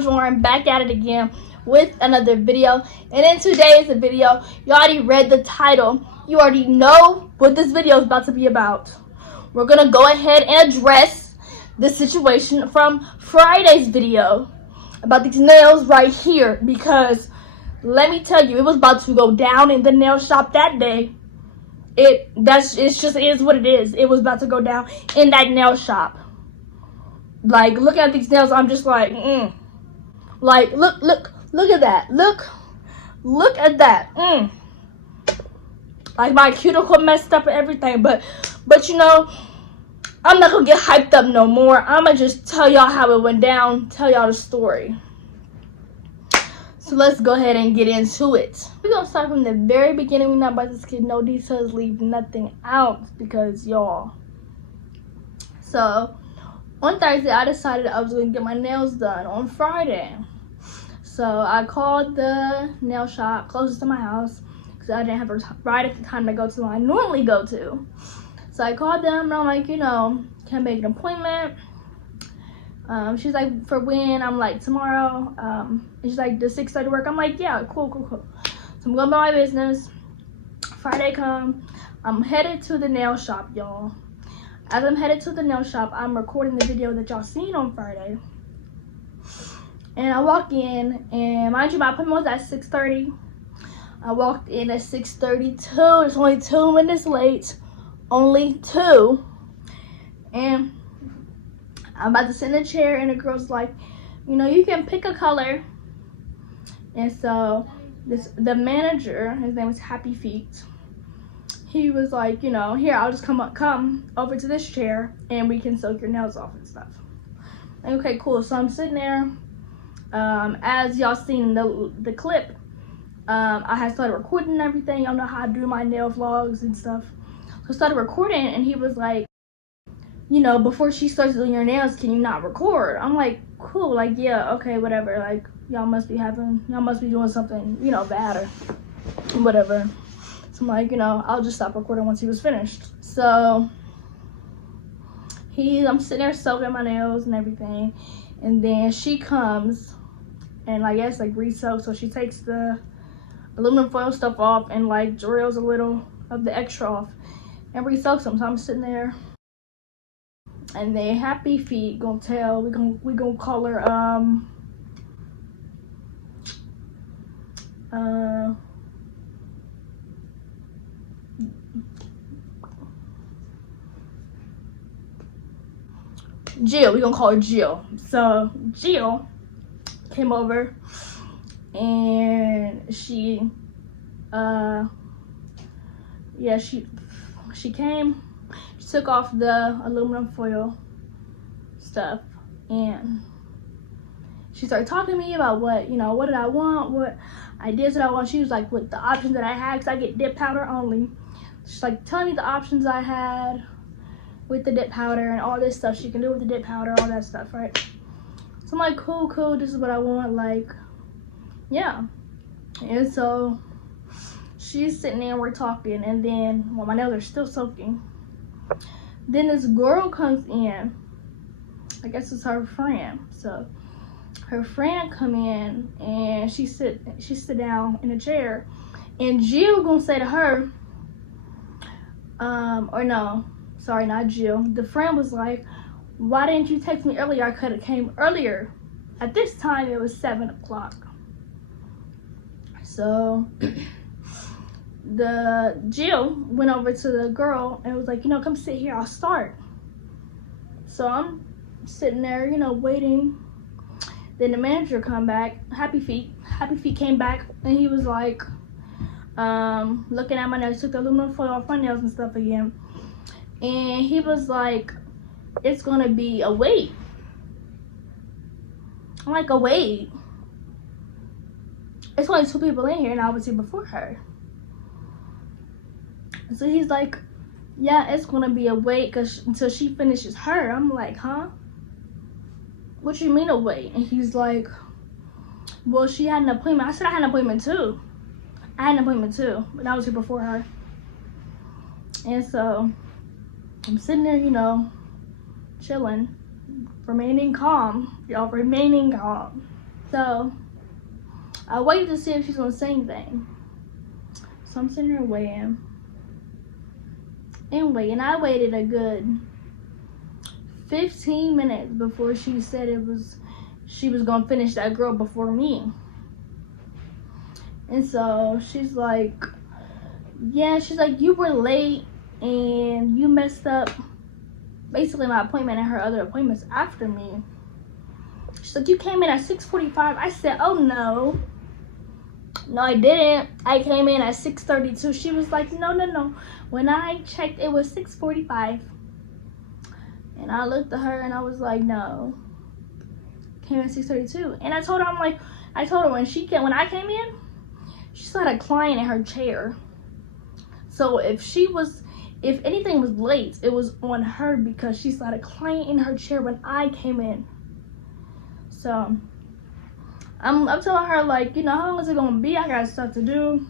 girl Jorryn, back at it again with another video. And in today's video, you already read the title. You already know what this video is about to be about. We're gonna go ahead and address the situation from Friday's video about these nails right here, because let me tell you, it was about to go down in the nail shop that day. It is what it is. It was about to go down in that nail shop. Like, looking at these nails, I'm just like, Like, look at that. Look at that. Like, my cuticle messed up and everything. But you know, I'm not gonna get hyped up no more. I'm gonna just tell y'all how it went down. Tell y'all the story. So let's go ahead and get into it. We're gonna start from the very beginning. We're not about to skip no details, leave nothing out, because y'all. So on Thursday, I decided I was gonna get my nails done on Friday. So I called the nail shop closest to my house, because I didn't have a ride at the time to go to the one I normally go to. So I called them and I'm like, you know, can I make an appointment? She's like, for when? I'm like, tomorrow. And she's like, does 6:30 work? I'm like, yeah, cool. So I'm going about my business. Friday come, I'm headed to the nail shop, y'all. As I'm headed to the nail shop, I'm recording the video that y'all seen on Friday. And I walk in, and mind you, my appointment was at 6:30. I walked in at 6:32. It's only 2 minutes late. Only 2. And I'm about to sit in a chair, and the girl's like, you know, you can pick a color. And so the manager, his name was Happy Feet, he was like, you know, here, I'll just come over to this chair and we can soak your nails off and stuff. Like, okay, cool. So I'm sitting there. As y'all seen in the clip, I had started recording and everything. Y'all know how I do my nail vlogs and stuff. So I started recording, and he was like, you know, before she starts doing your nails, can you not record? I'm like, cool, like, yeah, okay, whatever. Like, y'all must be doing something, you know, bad or whatever. So I'm like, you know, I'll just stop recording once he was finished. So I'm sitting there soaking my nails and everything, and then she comes and, I guess, like, re-soaks. So she takes the aluminum foil stuff off and, like, drills a little of the extra off and re-soaks them. So I'm sitting there, and then Happy Feet gonna tell, we gonna call her Jill. We gonna call her Jill. So Jill came over, and she came, she took off the aluminum foil stuff, and she started talking to me about what did I want, what ideas did I want. She was like, what the options that I had, because I get dip powder only. She's like telling me the options I had with the dip powder and all this stuff she can do with the dip powder, all that stuff, right? So I'm like, cool, this is what I want, like, yeah. And so she's sitting there and we're talking, and then, well, my nails are still soaking. Then this girl comes in. I guess it's her friend. So her friend come in, and she sit down in a chair, and Jill gonna say to her, or no, sorry, not Jill. The friend was like, why didn't you text me earlier? I could have came earlier. At this time, it was 7 o'clock. So the Jill went over to the girl and was like, you know, come sit here, I'll start. So I'm sitting there, you know, waiting. Then the manager come back, Happy Feet came back, and he was like, looking at my nails, took the aluminum foil off my nails and stuff again. And he was like, it's gonna be a wait. I'm like, a wait? It's only 2 people in here, and I was here before her. So he's like, yeah, it's gonna be a wait until she finishes her. I'm like, huh? What you mean a wait? And he's like, well, she had an appointment. I said I had an appointment too. But I was here before her. And so I'm sitting there, you know, chilling, remaining calm, y'all, remaining calm. So I waited to see if she's gonna say anything. So I'm sitting here waiting. And I waited a good 15 minutes before she said she was gonna finish that girl before me. And so she's like, yeah, she's like, you were late and you messed up basically my appointment and her other appointments after me. She's like, you came in at 6:45. I said, oh no. No, I didn't. I came in at 6:32. She was like, no. When I checked, it was 6:45. And I looked at her and I was like, no. Came in at 6:32. And I told her, when I came in, she still had a client in her chair. So if anything was late, it was on her because she still had a client in her chair when I came in. So I'm telling her, like, you know, how long is it gonna be? I got stuff to do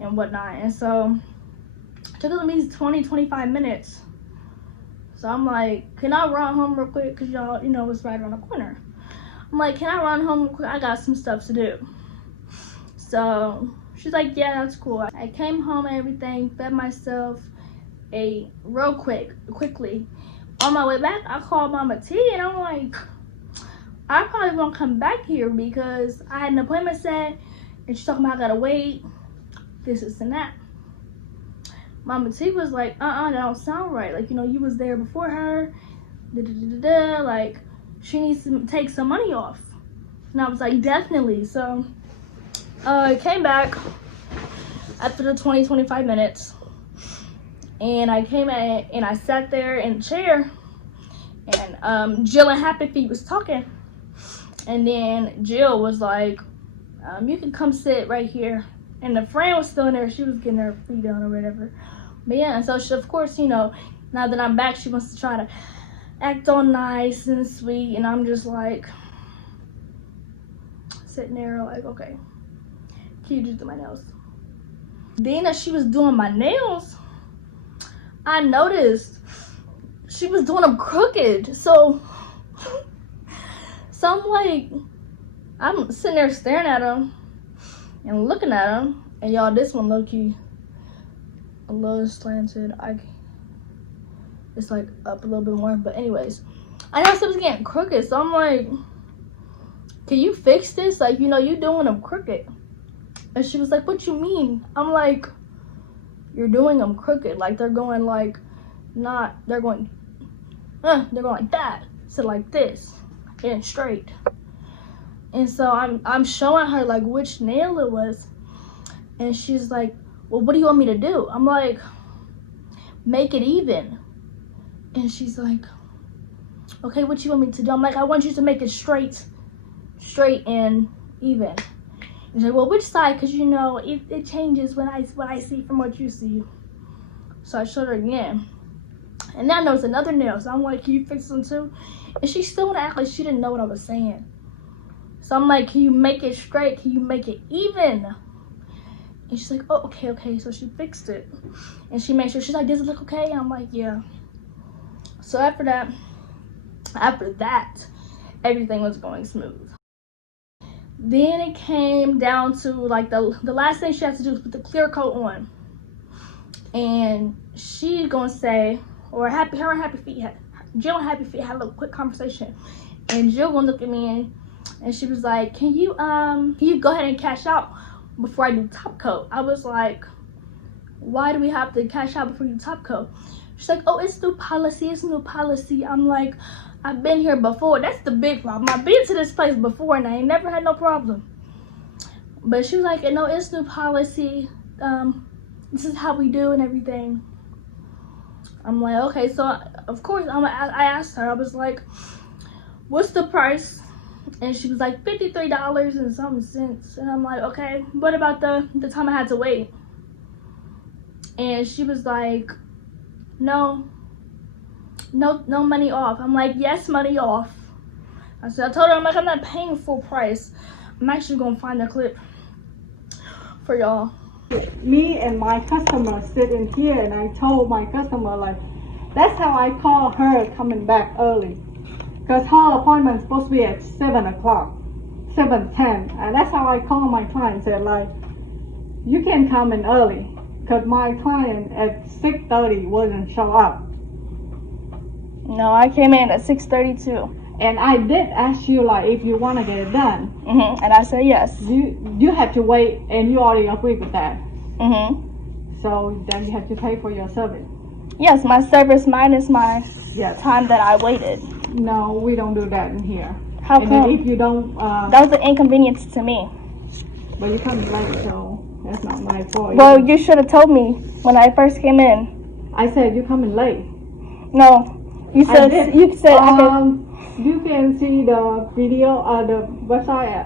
and whatnot. And so it took at least 20-25 minutes. So I'm like, can I run home real quick? Cause y'all, you know, it's right around the corner. I'm like, can I run home real quick? I got some stuff to do. So she's like, yeah, that's cool. I came home and everything, fed myself, ate real quickly. On my way back, I called Mama T and I'm like, I probably won't come back here because I had an appointment set and she's talking about I gotta wait, this and that. Mama T was like, that don't sound right. Like, you know, you was there before her, like, she needs to take some money off. And I was like, definitely. So I came back after the 20-25 minutes and I came in and I sat there in the chair and Jill and Happy Feet was talking. And then Jill was like, you can come sit right here. And the friend was still in there. She was getting her feet on or whatever. But yeah, and so she, of course, you know, now that I'm back, she wants to try to act all nice and sweet. And I'm just like, sitting there like, okay, can you just do my nails? Then as she was doing my nails, I noticed she was doing them crooked. So I'm like, I'm sitting there staring at them and looking at them. And y'all, this one low-key a little slanted. It's like up a little bit more. But anyways, I know it was getting crooked. So I'm like, can you fix this? Like, you know, you doing them crooked. And she was like, what you mean? I'm like, you're doing them crooked. Like, they're going like, they're going like that. So like this. And straight. And so I'm showing her like which nail it was, and she's like, well, what do you want me to do? I'm like, make it even. And she's like, okay, what you want me to do? I'm like, I want you to make it straight and even. And she's like, well, which side? Because you know it changes when I see from what you see. So I showed her again, and now there was another nail. So I'm like, can you fix them too? And she still would act like she didn't know what I was saying. So I'm like, can you make it straight? Can you make it even? And she's like, oh, okay. So she fixed it. And she made sure, she's like, does it look okay? And I'm like, yeah. So after that, everything was going smooth. Then it came down to like the last thing she had to do was put the clear coat on. And she gonna say, or her and Happy Feet Jill and Happy Feet had a little quick conversation, and Jill gonna look at me and she was like, can you go ahead and cash out before I do top coat? I was like, why do we have to cash out before you do top coat? She's like, oh, it's new policy. I'm like, I've been here before. That's the big problem. I've been to this place before and I ain't never had no problem. But she was like, no, it's new policy. This is how we do and everything. I'm like, okay. So of course I asked her, I was like, what's the price? And she was like, $53 and some cents. And I'm like, okay, what about the time I had to wait? And she was like, no money off. I'm like, yes, money off. I told her, I'm like, I'm not paying full price. I'm actually gonna find a clip for y'all. Me and my customer sit in here, and I told my customer, like, that's how I call her coming back early, because her appointment's supposed to be at 7 o'clock. 7:10, and that's how I call my client. Said like, you can come in early, cause my client at 6:30 wouldn't show up. No, I came in at 6:32. And I did ask you like if you want to get it done. And I said yes. You have to wait, and you already agreed with that. So then you have to pay for your service. Yes, my service minus my Yes. time that I waited. No, we don't do that in here. How And come? then if you don't, That was an inconvenience to me. but you come late, so that's not my fault. Well, you should have told me when I first came in. I said you coming late. No, you I said did. you said I could. You can see the video, the website,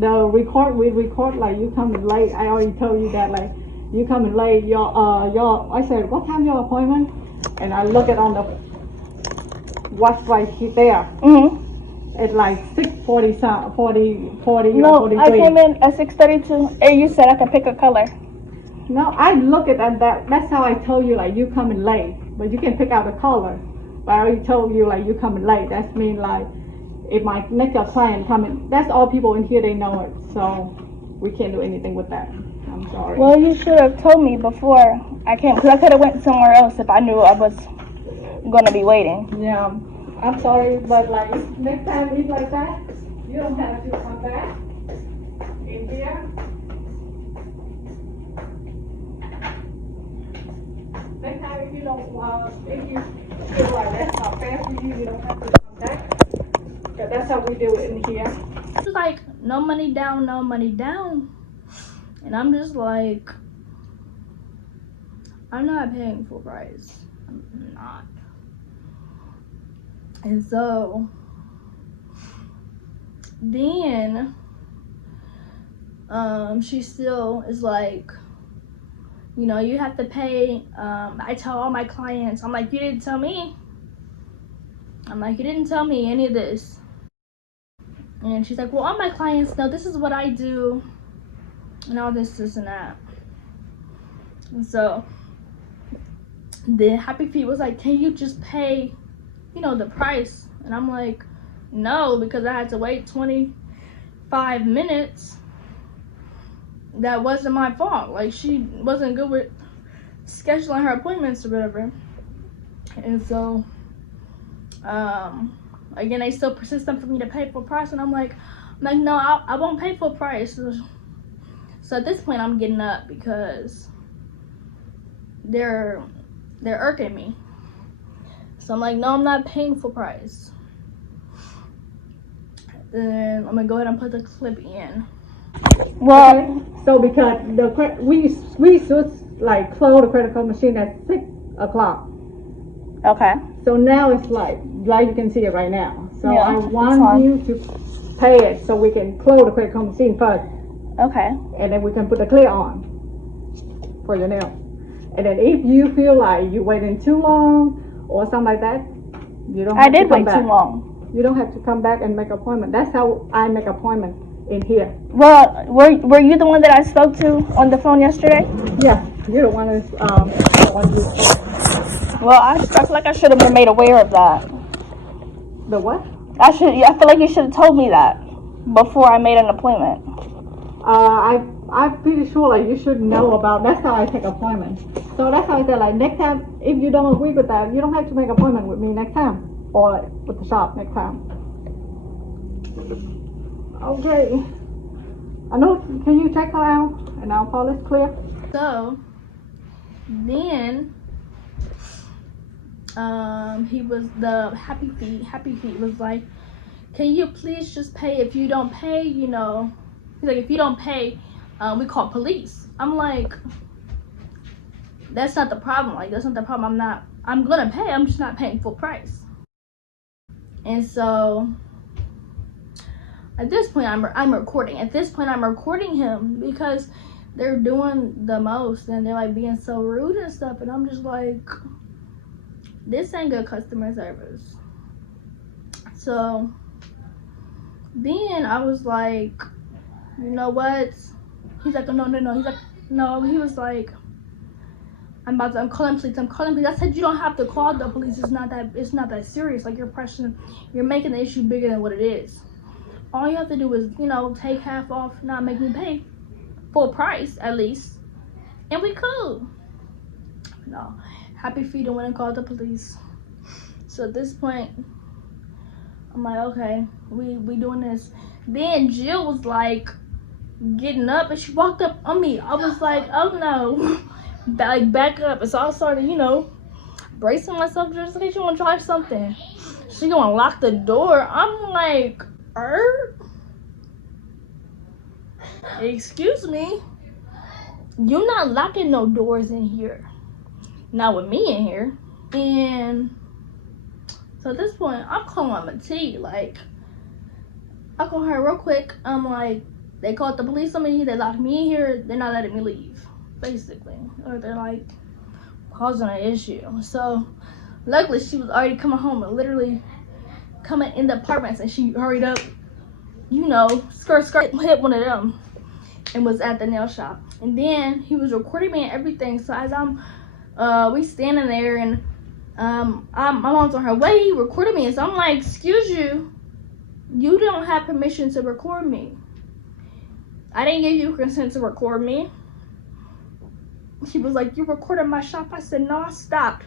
the record. We record like you coming late. I already told you that like you coming late. Your. I said what time your appointment? And I look it on the watch right there. At like 6:40, 40 No, or 43. I came in at 6:32, and you said I could pick a color. No, I look at that. That's how I told you like you coming late, but you can pick out the color. But I already told you like you coming late. That's mean like if my next client coming. That's all people in here they know it. So we can't do anything with that. I'm sorry. Well, you should have told me before I came, because I could have went somewhere else if I knew I was gonna be waiting. Yeah, I'm sorry, but like next time it's like that, you don't have to come back in here. Next time if you don't, if you feel like that's not fair for you, you don't have to come back. But that's how we do it in here. It's like no money down, no money down, and I'm just like, I'm not paying full price. I'm not. And so then she still is like, you know, you have to pay. I tell all my clients, I'm like, you didn't tell me. I'm like, you didn't tell me any of this. And she's like, well, all my clients know this is what I do and all this and that. And so the Happy Feet was like, can you just pay, you know, the price? And I'm like, no, because I had to wait 25 minutes. That wasn't my fault. Like, she wasn't good with scheduling her appointments or whatever. And so again, they still persistent for me to pay full price, and I'm like no, I won't pay full price. So at this point I'm getting up because they're irking me. So I'm like, no, I'm not paying full price. Then I'm gonna go ahead and put the clip in. Well, Okay. So because we should like close the credit card machine at 6 o'clock. okay. So now it's like you can see it right now. So Yeah, I it's want fine. you to pay it so we can close the credit card machine first, Okay. and then we can put the clear on for your nail. And then if you feel like you're waiting too long or something like that, you don't have I did to come wait back. too long. You don't have to come back and make an appointment. That's how I make appointment in here. Well, were you the one that I spoke to on the phone yesterday? Yeah, you're the one that's the one you. Well, I feel like I should have been made aware of that. The what? I feel like you should have told me that before I made an appointment. I'm pretty sure like you should know about. That's how I take appointments. So that's how I said like next time if you don't agree with that, you don't have to make appointment with me next time or with the shop next time. Okay. I know. Can you check her out and our policy clear? So then he was the Happy Feet was like, can you please just pay? If you don't pay, you know, he's like, if you don't pay, we call police. I'm like, that's not the problem. Like, that's not the problem. I'm gonna pay. I'm just not paying full price. And so at this point, I'm recording. At this point, I'm recording him because they're doing the most and they're like being so rude and stuff. And I'm just like, this ain't good customer service. So then I was like, you know what? He's like, no. He's like, no. He was like, I'm calling police. I said, you don't have to call the police. It's not that serious. Like, you're making the issue bigger than what it is. all you have to do is, you know, take half off, not make me pay full price at least, and we cool. No, happy feet went and called the police. So at this point, I'm like, okay, we doing this. Then Jill was like getting up and she walked up on me. I was like, oh no, like back up. And so I started, you know, bracing myself just in case you want to try something. She gonna lock the door. I'm like, excuse me, you're not locking no doors in here. Not with me in here. And so at this point, I'm calling my T. Like, I call her real quick. I'm like, they called the police on me. They locked me in here. They're not letting me leave, basically. Or they're like causing an issue. So luckily, she was already coming home and literally coming in the apartments. And she hurried up, you know, skirt, hit one of them and was at the nail shop. And then he was recording me and everything. So as I'm, we standing there and my mom's on her way, recording me. And so I'm like, excuse you, you don't have permission to record me. I didn't give you consent to record me. She was like, you recorded my shop. I said, no, I stopped.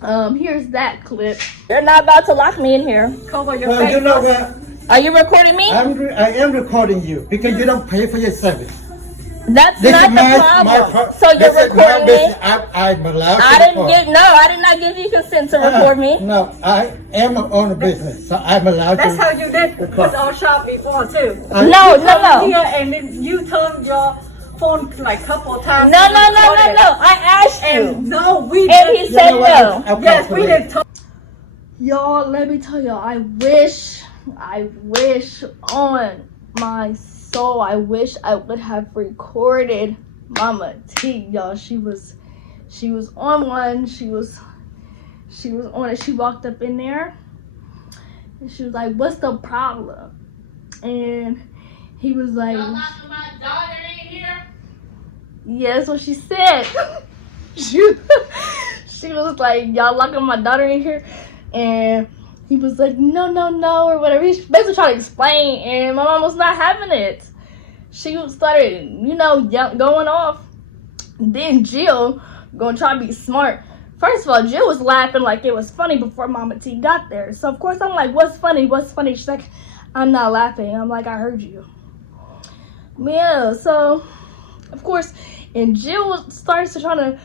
Here's that clip. They're not about to lock me in here. Cover your Well, face. you know what? Are you recording me? I am recording you because you don't pay for your service. That's This not is the problem. So you're this is my recording me? business. I'm allowed to I did not give you consent to record me. No, I am on a business, so I'm allowed That's to. how you did with our shop before too. No. Here and then you turned your phone like couple of times. No. I asked you. And no, we And didn't. he said no. Yes, we didn't. Y'all, let me tell y'all, I wish on my soul, I wish I would have recorded Mama T, y'all. She was on one. She was on it. She walked up in there and she was like, what's the problem? And he was like, y'all locking my daughter in here? Yeah, that's what she said. she was like, y'all locking my daughter in here? And he was like, no, or whatever. He basically tried to explain, and my mom was not having it. She started, you know, going off. Then Jill gonna try to be smart. First of all, Jill was laughing like it was funny before Mama T got there. So, of course, I'm like, what's funny? She's like, I'm not laughing. I'm like, I heard you. Yeah, so, of course, and Jill starts to try to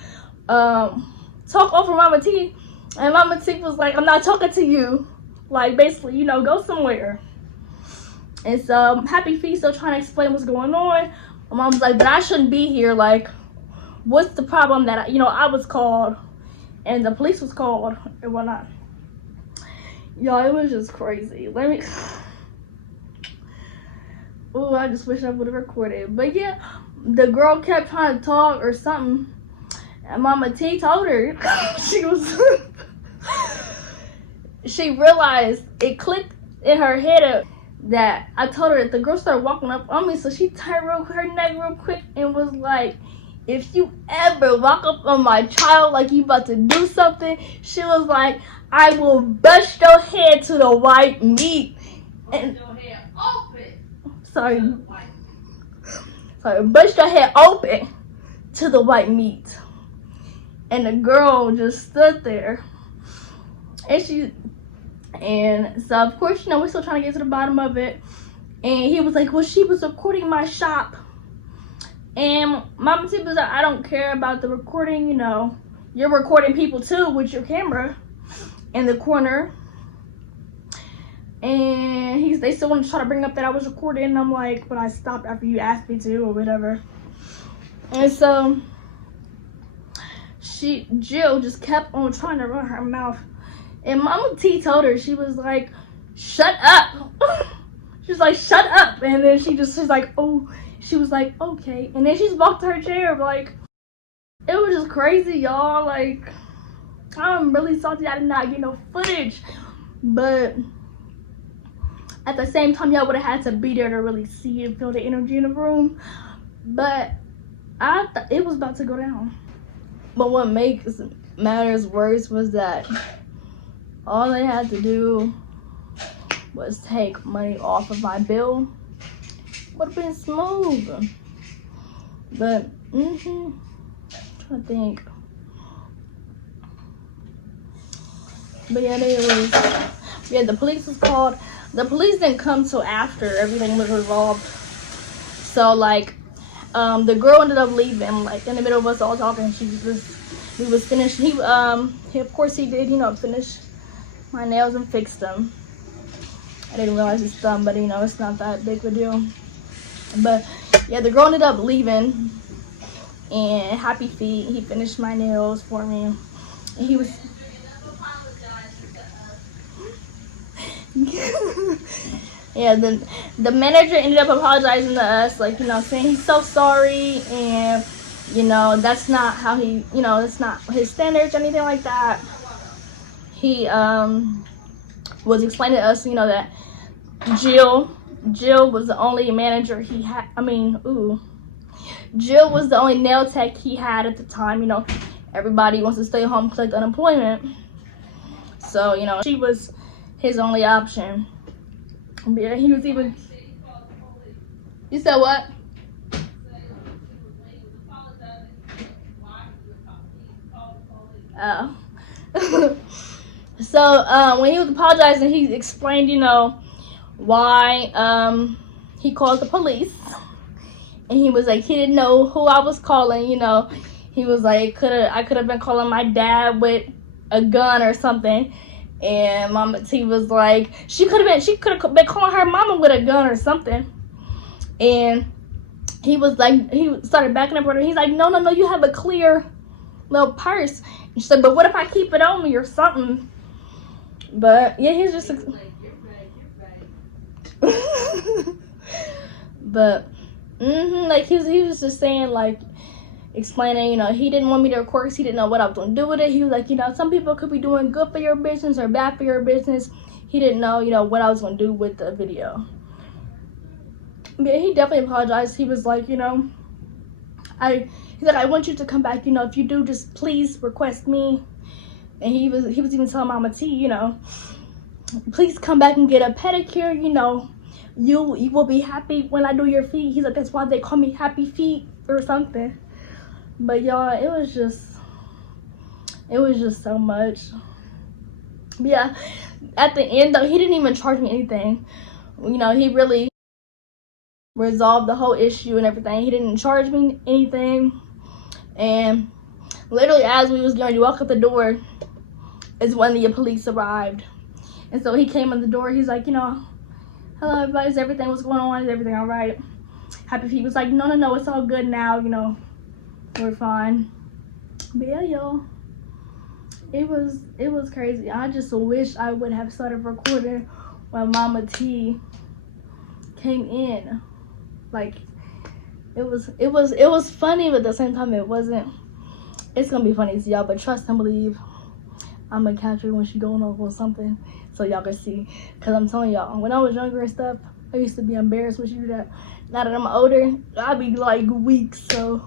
talk over Mama T. And Mama T was like, I'm not talking to you. Like, basically, you know, go somewhere. And so, Happy Feet still trying to explain what's going on. My mom's like, but I shouldn't be here. Like, what's the problem that, I was called and the police was called and whatnot. Y'all, it was just crazy. Oh, I just wish I would have recorded. But yeah, the girl kept trying to talk or something. And Mama T told her, she realized, it clicked in her head that I told her that the girl started walking up on me. So she turned her neck real quick and was like, if you ever walk up on my child like you about to do something, she was like, I will bust your head to the white meat. And sorry, bust your head open to the white meat. And the girl just stood there. And so, of course, we're still trying to get to the bottom of it. And he was like, well, she was recording my shop. And Mama T was like, I don't care about the recording, You're recording people, too, with your camera in the corner. And they still want to try to bring up that I was recording. And I'm like, but I stopped after you asked me to or whatever. And so Jill just kept on trying to run her mouth. And Mama T told her, she was like, shut up. She was like, shut up. And then she was like, okay. And then she just walked to her chair. Like, it was just crazy, y'all. Like, I'm really salty I did not get no footage. But at the same time, y'all would have had to be there to really see and feel the energy in the room. But it was about to go down. But what makes matters worse was that all they had to do was take money off of my bill, would have been smooth. But trying to think. But yeah, the police was called. The police didn't come till after everything was resolved. So like, the girl ended up leaving like in the middle of us all talking. We was finished. He of course he did, finish my nails and fix them. I didn't realize it's done, but it's not that big of a deal. But yeah, the girl ended up leaving, and Happy Feet, he finished my nails for me, and he was yeah, the manager ended up apologizing to us, like, saying he's so sorry, and that's not how he, that's not his standards or anything like that. He was explaining to us, that Jill was the only manager he had. Jill was the only nail tech he had at the time. Everybody wants to stay home, collect unemployment. So, she was his only option. But yeah, he was even. You said what? Oh. So when he was apologizing, he explained, why he called the police, and he was like, he didn't know who I was calling. He was like, I could have been calling my dad with a gun or something, and Mama T was like, she could have been calling her mama with a gun or something, and he was like, he started backing up on her. He's like, no, you have a clear little purse. And she said, but what if I keep it on me or something? But yeah, he's just but like he was just saying, like, explaining, he didn't want me to record because he didn't know what I was gonna do with it. He was like, some people could be doing good for your business or bad for your business. He didn't know, what I was gonna do with the video. But he definitely apologized. He was like, he's like, I want you to come back, if you do, just please request me. And he was even telling Mama T, please come back and get a pedicure, you will be happy when I do your feet. He's like, that's why they call me Happy Feet or something. But y'all, it was just so much. But yeah, at the end though, he didn't even charge me anything. He really resolved the whole issue and everything. He didn't charge me anything. And literally as we was going to walk out the door is when the police arrived. And so he came in the door. He's like, hello everybody, is everything, what's going on? Is everything all right? Happy Feet was like, no, it's all good now, we're fine. But yeah, y'all, it was crazy. I just wish I would have started recording when Mama T came in. Like, it was funny, but at the same time it wasn't. It's gonna be funny to y'all, but trust and believe, I'm gonna catch her when she going off or something, so y'all can see. Cause I'm telling y'all, when I was younger and stuff, I used to be embarrassed when she do that. Now that I'm older, I'd be like weak. So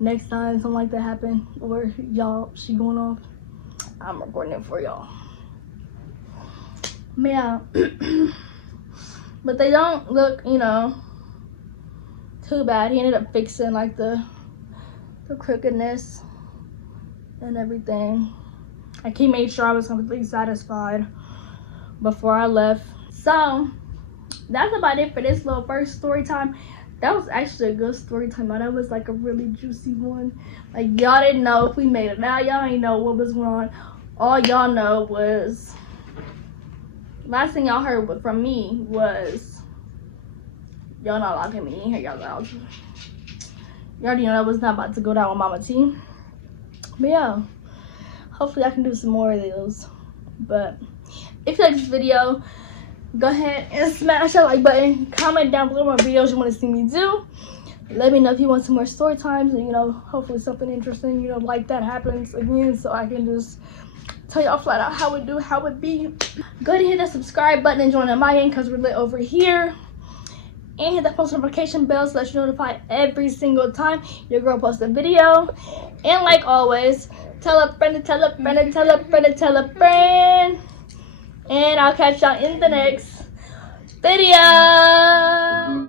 next time something like that happen, or she going off, I'm recording it for y'all. Yeah. But they don't look, too bad. He ended up fixing like the crookedness and everything. Like, he made sure I was completely satisfied before I left. So that's about it for this little first story time. That was actually a good story time. That was like a really juicy one. Like, y'all didn't know if we made it out. Y'all didn't know what was going on. All y'all know was, last thing y'all heard from me was, y'all not locking me in here, y'all loud. You already know that was not about to go down with Mama T. But yeah, hopefully I can do some more of those. But if you like this video, go ahead and smash that like button. Comment down below what videos you want to see me do. Let me know if you want some more story times, and hopefully something interesting, like that happens again, so I can just tell y'all flat out how it be. Go ahead and hit that subscribe button and join Amaja because we're lit over here. And hit that post notification bell so that you're notified every single time your girl posts a video. And like always, tell a friend to tell a friend to tell a friend to tell a friend. And I'll catch y'all in the next video.